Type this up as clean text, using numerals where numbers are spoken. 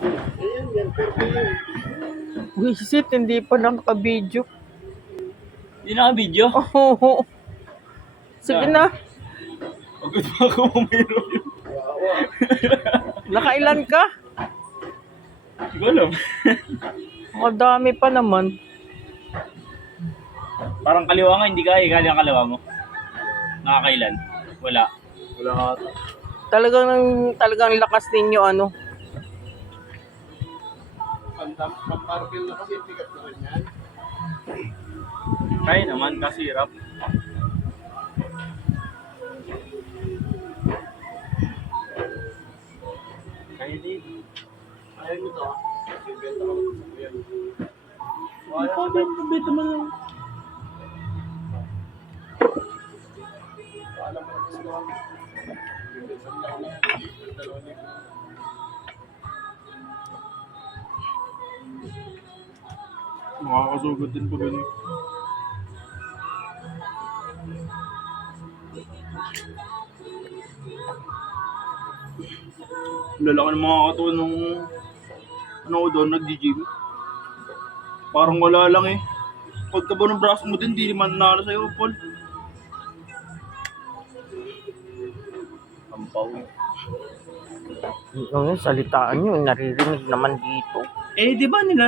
Ayan, yan, 4K yun. Wisit, hindi pa nakaka-video. Hindi naka-video? Oh, sige na. Pagod pa ako mamiro yun. Wawa. Nakailan ka? Hindi ko alam. Madami pa naman. Parang kaliwa nga, hindi kaya. Kaya ang kaliwa mo. Nakakailan? Wala. Wala ata. Talagang lakas ninyo ano. Pang-parpil na kasi, tigat na rin yan. Kaya naman, kasi hirap. Kaya din. Ayaw nyo to, kasi benta ko lang sa yan. Benta mo lang. Alam mo na kasi ko. Bibenta lang ako na yan. 2,000. Makakasugod din po ganun. Lalaki ng mga katawan nung ano ko doon, nag-gym. Parang wala lang eh. Pagkaba ng braso mo din, di naman nalo sa'yo, Paul. Ampaw. Yung salitaan nyo, naririnig naman dito. Eh, di ba nila